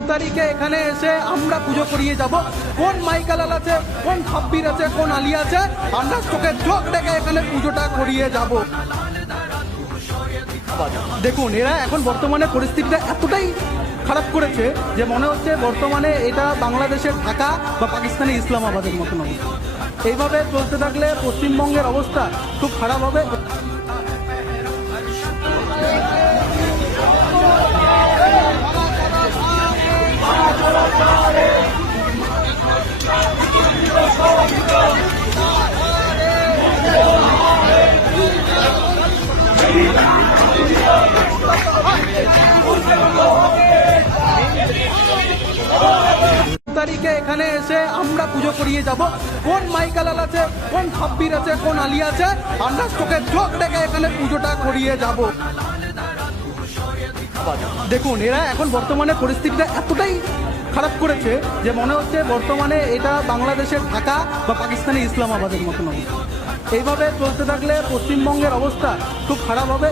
তারিখে এখানে এসে আমরা পুজো করিয়ে যাব। কোন মাইকালাল আছে, কোন সাব্বির আছে, কোন আলী আছে, আমরা চোখে চোখ দেখে এখানে পুজোটা করিয়ে যাব। দেখুন, এরা এখন বর্তমানে পরিস্থিতিটা এতটাই খারাপ করেছে যে মনে হচ্ছে বর্তমানে এটা বাংলাদেশের ঢাকা বা পাকিস্তানের ইসলামাবাদের মতন অবস্থা। এইভাবে চলতে থাকলে পশ্চিমবঙ্গের অবস্থা খুব খারাপ হবে। তারিখে এখানে এসে আমরা পুজো করিয়ে যাব। কোন মাইকালাল আছে, কোন সাব্বির আছে, কোন আলী আছে, আমরা চোখে চোখ দেখে এখানে পুজোটা করিয়ে যাব। দেখুন, এরা এখন বর্তমানে পরিস্থিতিটা এতটাই খারাপ করেছে যে মনে হচ্ছে বর্তমানে এটা বাংলাদেশের ঢাকা বা পাকিস্তানের ইসলামাবাদের মতন অবস্থা। এইভাবে চলতে থাকলে পশ্চিমবঙ্গের অবস্থা খুব খারাপ হবে।